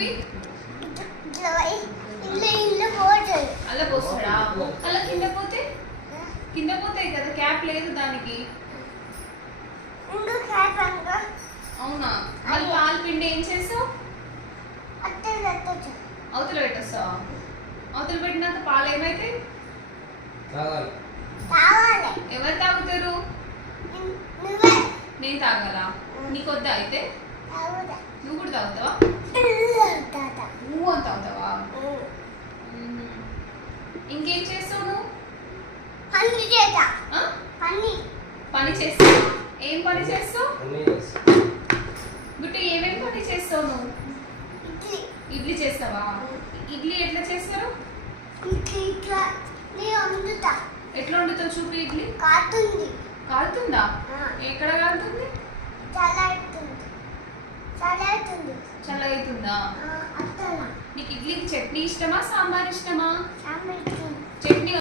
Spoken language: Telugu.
చూపి. అలా పోస్తాడా? అలా కింద పోతే కదా, క్యాప్ లేదు దానికి. అవునా? మళ్ళీ పాలు పిండి ఏం చేస్తావు? అవతల పెట్టేస్తావా? అవతల పెట్టినాక పాలు ఏమైతాయి? ఎవరు తాగుతారు? నేను తాగాలా? నీకొద్దా అయితే? నువ్వు కూడా తాగుతావా? నువ్వు అని తాగుతావా? ఇంకేం చేస్తావు నువ్వు? పని చేస్తావు? ఏం పని చేస్తావు? గుట్టు ఏమేమి పని చేస్తావు నువ్వు? ఇడ్లీ చేస్తావా? ఇడ్లీ ఎట్లా చేస్తారు? ఎట్లా వండుతావు చూపి. ఇడ్లీ కాలుతుందా? ఎక్కడ కాలుతుంది? చల్లవుతుందా? నీకు ఇడ్లీకి చట్నీ ఇష్టమా, సాంబార్ ఇష్టమా?